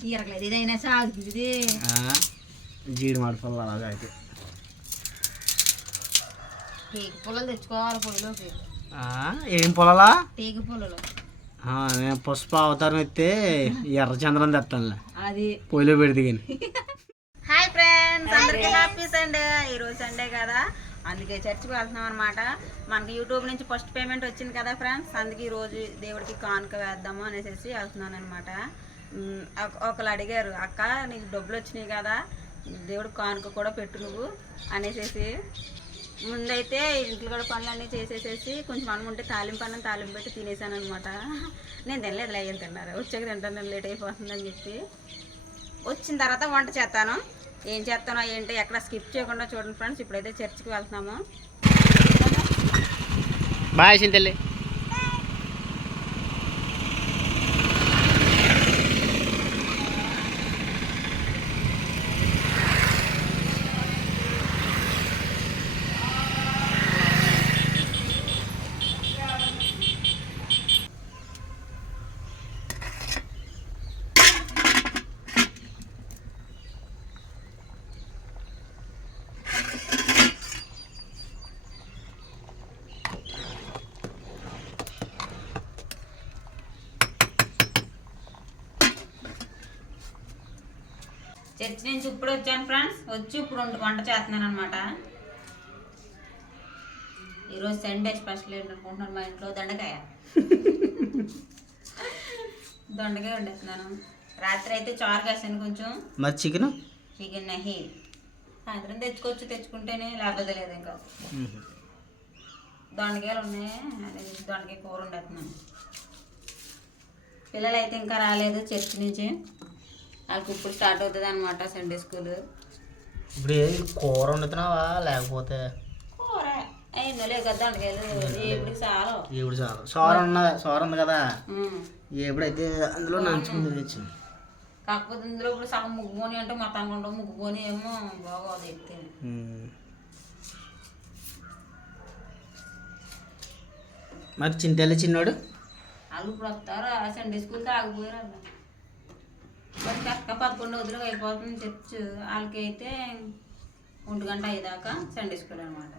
తీరగలేదు ఇదైనా సాగుతుంది జీడి అలాగా అయితే. టేకు తెచ్చుకోవాలి ఏం పొలాలా టేకు నేను పుష్ప అవతారం ఎత్తే ఎర్ర చంద్రం తెస్తానులే అది. పొయ్యిలో పెడితే కానీ. హాయ్ ఫ్రెండ్స్ అందరికీ హ్యాపీ సండే. ఈరోజు సండే కదా. అందుకే చర్చికి వెళ్తున్నాం అనమాట మనకి యూట్యూబ్ నుంచి ఫస్ట్ పేమెంట్ వచ్చింది కదా ఫ్రెండ్స్. అందుకే ఈరోజు దేవుడికి కానుక వేద్దాము అనేసి వెళ్తున్నాను అనమాట ఒకళ్ళు అడిగారు అక్క నీకు డబ్బులు వచ్చినాయి కదా దేవుడికి కానుక కూడా పెట్టు నువ్వు అనేసి ముందైతే ఇంట్లో కూడా పనులన్నీ చేసేసేసి కొంచెం అన్నం ఉంటే తాలింపు అన్నం తాలింపు పెట్టి తినేసాను అనమాట నేను తినలేదు అయ్యం తిన్నారు? వచ్చాక తింటాను లేట్ అయిపోతుందని చెప్పి. వచ్చిన తర్వాత వంట చేస్తాను. ఏం చేస్తానో ఏంటి ఎక్కడ స్కిప్ చేయకుండా చూడండి ఫ్రెండ్స్ ఇప్పుడైతే చర్చికి వెళ్తున్నాము. బాయ్ చింతల్లి చర్చి నుంచి ఇప్పుడు వచ్చాను ఫ్రెండ్స్ వచ్చి ఇప్పుడు వంట- వంట చేస్తున్నాను అనమాట ఈరోజు సండే స్పెషల్ ఏంటనుకుంటున్నాను మా ఇంట్లో? దొండకాయ. దొండకాయ వండేస్తున్నాను. రాత్రి అయితే చారు కాసాను కొంచెం. మరి చికెన్? చికెన్ నహి సాయంత్రం తెచ్చుకోవచ్చు తెచ్చుకుంటేనే లేకపోతే లేదు ఇంకా. దొండకాయలు ఉన్నాయి. అనేది దొండకాయ కూర వండేస్తున్నాను. పిల్లలు అయితే ఇంకా రాలేదు చర్చి నుంచి. వాళ్ళకి ఇప్పుడు స్టార్ట్ అవుతుంది అనమాట సండే స్కూల్ ఇప్పుడు ఏ కూర వండుతున్నావా? లేకపోతే? కూర. అయిందో లేదు కదా దొండకాయలు ఇప్పుడు చాలా. ఇప్పుడు చాలు. సోర ఉన్నది? సోర ఉంది కదా. ఎప్పుడైతే అందులో నంచుకుంది తెచ్చింది. కాకపోతే ఇందులో ఇప్పుడు సగం ముగ్గుపోని అంటే మొత్తానికి ఉండవు ముగ్గుపోని ఏమో బాగోదు ఎత్తే మరి చింతల్లి చిన్నోడు? వాళ్ళు ఇప్పుడు వస్తారు సండే స్కూల్కి ఆగిపోయారు మరి చక్క పదకొండు వదిలి అయిపోతుంది చర్చ్ వాళ్ళకి అయితే ఒంటి గంట అయ్యేదాకా సండే స్కూల్ అనమాట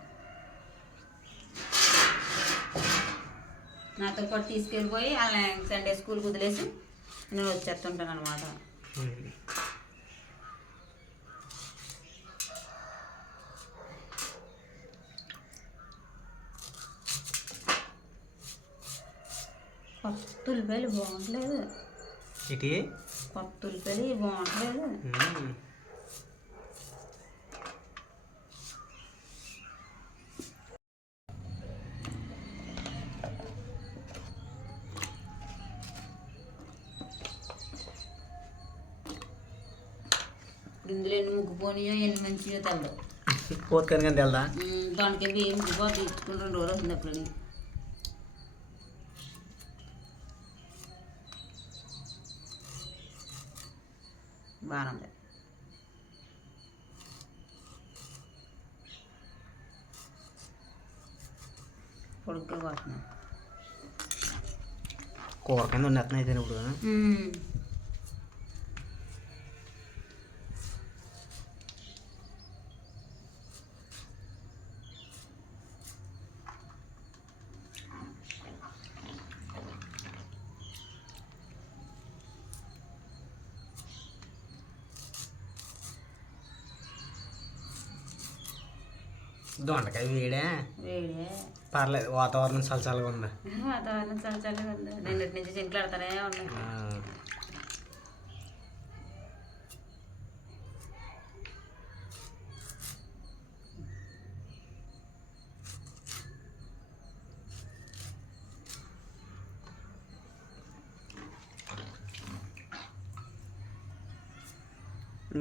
నాతో పాటు తీసుకెళ్ళిపోయి వాళ్ళ సండే స్కూల్కి వదిలేసి నేను వచ్చేస్తుంటాను అనమాట కొత్త ఉల్లిపాయలు బాగుంటలేదు. ఇటీ కొత్త ఉల్లిపాయలు బాగుంటలేదు ఇందులో ఎన్ని ముగ్గుపోనియో ఎన్ని మంచియో తెల్లవు పోతుకొని కానీ తెల్దా? దానికి బియ్యం ముగ్గుపోతే ఇచ్చుకుని రెండు రోజులు అప్పుడు బాగుంది పొడుగ్గా పోతున్నాం కూర కింద వండేస్తున్నాయి అయితే దొండకాయ వేడే. వేడే. పర్లేదు వాతావరణం చాలా చల్లగా ఉంది. వాతావరణం చాలా చల్లగా ఉంది నిన్నటి నుంచి చింకలాడుతూనే ఉన్నాయి ఆ,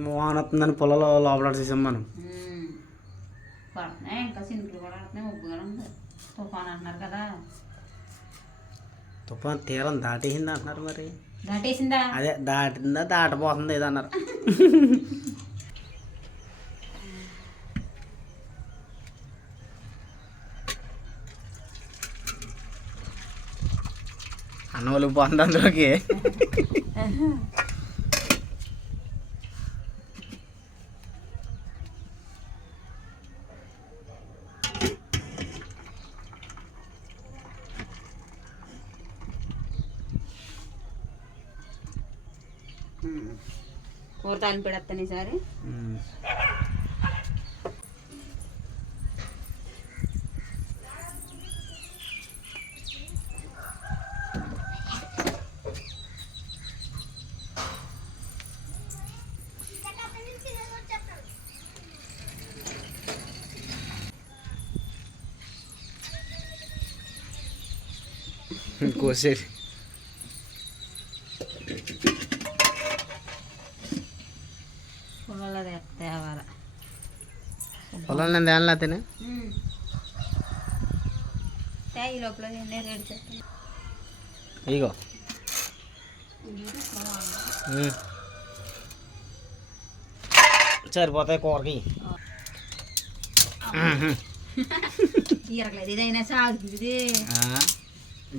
వాన వస్తుందని పొలంలో లోపలాడేసాం మనం. పడుతున్నాయి. ఇంకా సింకులు కూడా పడుతున్నాయి. ముగ్గుగా ఉంది. తుఫాన్ అంటున్నారు కదా. తుఫాన్ తీరం దాటేసింది అంటున్నారు మరి. దాటేసిందా? అదే దాటిందా దాటపోతుంది ఏదో అన్నారు. అన్న వాళ్ళు పోతుంది అందులోకి. కూర పెడతాను ఈసారి కోసేది పుల్లలు తేవాల పొలం నేను తేనలా తినే. తే ఈ లోపల నేను రెడీ చేస్తాను ఇగో. సరిపోతాయి కూరకి.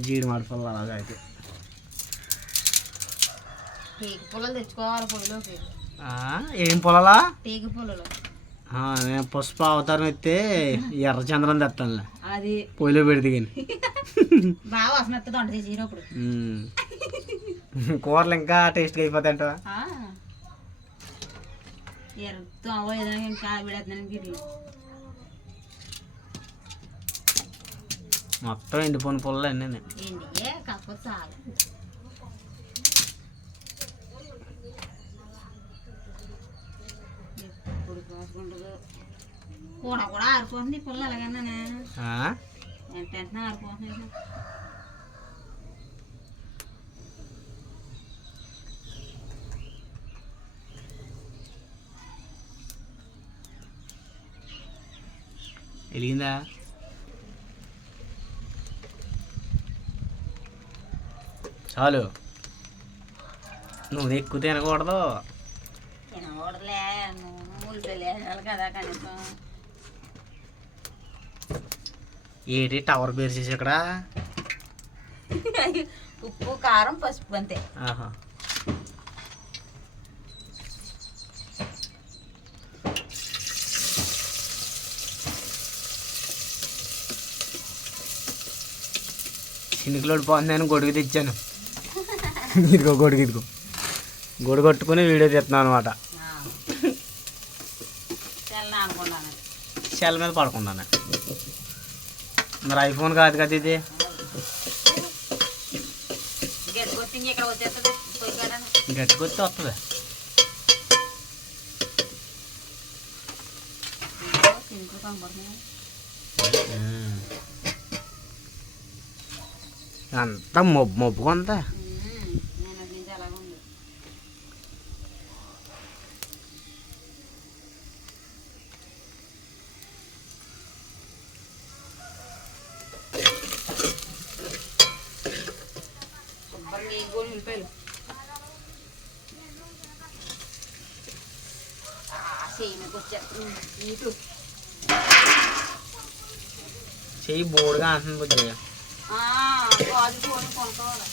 జీడి మాడి పొలం అలాగా అయితే తీగ పుల్లలు తెచ్చుకోవాలి ఆ, ఏం పొలాలా? పుల్లలు ఆ, నేను పుష్ప అవతారం ఎత్తే ఎర్ర చంద్రం తెస్తానులే. అది. పొయ్యిలో పెడితే కానీ బాగా వాసన వస్తుంది వంట చేసినప్పుడు కూరలు ఇంకా టేస్ట్గా అయిపోతాయి అంటవా? ఇంకా గిడ్లు మొత్తం ఎండిపోయిన పొలాలు అన్నీ కాకపోతే చాలు. కూడ కూడా ఆరిపోతుంది పుల్ల వెంటనే ఆరిపోతుంది వెలిగిందా? చాలు. నూనె ఎక్కువ తినకూడదు. నూనె కదా కనీసం ఏంటి టవర్ పేరు చేసి ఇక్కడ? ఉప్పు కారం పసుపు అంతే. చినుకులోడు పోతుందని గొడుగు తెచ్చాను. ఇదిగో గొడుగు ఇదిగో. గొడుగు కొట్టుకుని వీడియో తీస్తున్నాను అనమాట సెల్ మీద పడుకున్నాను మరి ఐఫోన్ కాదు కదా ఇది గెట్టుకొచ్చి ఇక్కడ వచ్చేస్తుంది పోయి కదా గట్టుకొస్తే వస్తుంది సింపుల్ కనపడుతుంది అంతా మబ్బు మబ్బు కొంత శుభ్రంగా ఈ గోలు ఉల్లిపాయలు చెయ్యి మీకు వచ్చేస్తుంది నీటు చెయ్యి బోర్డుగా అంటుంది బుజ్జి గాజు ఫోన్ కొనుక్కోవాలి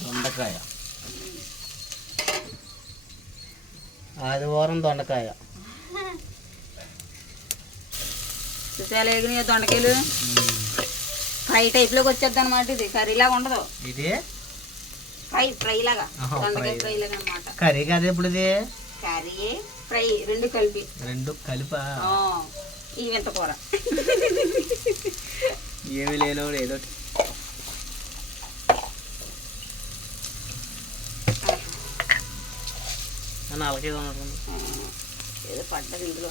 దొండకాయ ఆదివారం దొండకాయ. చూసాలు ఎగినాయి దొండకాయలు? ఫ్రై టైప్లోకి వచ్చేద్ది అనమాట ఇది. కర్రీలాగా ఉండదు. ఇది? ఫ్రై ఫ్రై లాగా. దొండకాయ. ఫ్రై. లాగా అనమాట కర్రీ కాదు ఇప్పుడు ఇది? కర్రీ ఫ్రై రెండు కలిపి. రెండు కలిపా? ఆ, ఈ వింత కూర. ఏమి లేను ఏదో నలకే ఉన్నట్టుంది ఆ, ఏదో పడ్డది ఇందులో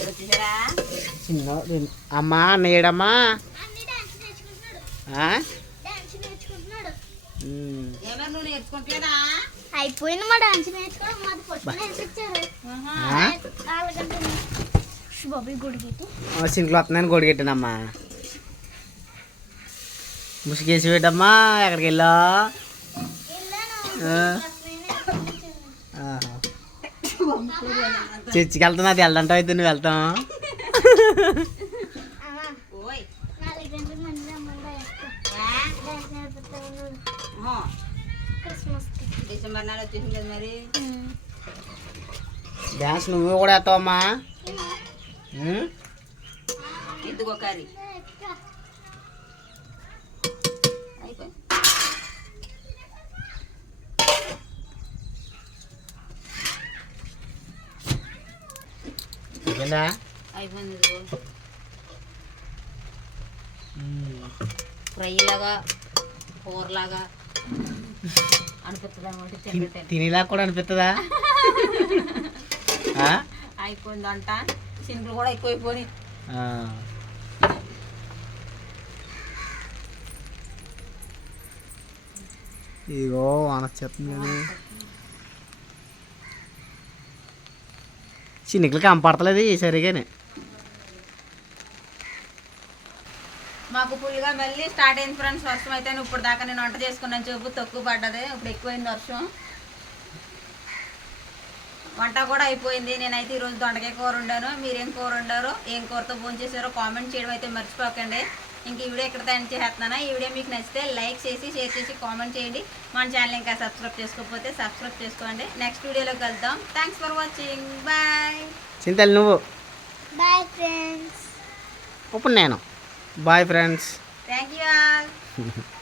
వచ్చేసారా చిన్న రెండు. అమ్మా నేడమ్మా. అయిపోయింది మా డాన్స్ నేర్చుకోవడం సింకులు వస్తుందని కొడిగెట్టానమ్మా ముసుగేసి పెట్టమ్మా ఎక్కడికి వెళ్ళా చర్చికి వెళ్తున్నా అది వెళ్ళంటావు అయితే నువ్వు వెళ్తాం? డాన్స్ నేర్పిస్తాను ఆహా. క్రిస్మస్కి డిసెంబర్ నెల వచ్చేసింది కదా మరి డ్యాన్స్ నువ్వు కూడా వేస్తావమ్మా ఉమ్? అయిపోయిందా? అయిపోయింది ఇదిగో ఉమ్. ఫ్రై లాగా కూరలాగా అనిపిస్తుంది అనమాట తిని- తింటుంటే తినేలా కూడా అనిపిస్తుందా? అయిపోయిందంట. సింపుల్ కూడా ఎక్కువైపోయి. ఇదిగో అనొచ్చేస్తుంది చిన్నికలు కనపడతలేదు సరిగానే. మాకు ఫుల్గా మళ్ళీ స్టార్ట్ అయింది ఫ్రెండ్స్ వర్షం అయితే ఇప్పుడు దాకా నేను వంట చేసుకున్నాను చెప్పు తక్కువ పడ్డది ఇప్పుడు ఎక్కువైంది వర్షం. వంట కూడా అయిపోయింది. నేనైతే ఈరోజు దొండకాయ కూర వండాను. మీరేం కూర వండారో ఏం కూరతో ఫోన్ చేశారో కామెంట్ చేయడం అయితే మర్చిపోకండి. ఇంక ఈ వీడియో ఇక్కడ ఎండ్ చేస్తున్నాను? ఈ వీడియో మీకు నచ్చితే లైక్ చేసి షేర్ చేసి కామెంట్ చేయండి. మన ఛానల్ ఇంకా సబ్స్క్రైబ్ చేసుకోకపోతే సబ్స్క్రైబ్ చేసుకోండి. నెక్స్ట్ వీడియోలో కలుద్దాం థ్యాంక్స్ ఫర్ వాచింగ్ బాయ్ చింతలు నువ్వు? బాయ్ ఫ్రెండ్స్ ఇప్పుడు నేను bye friends thank you all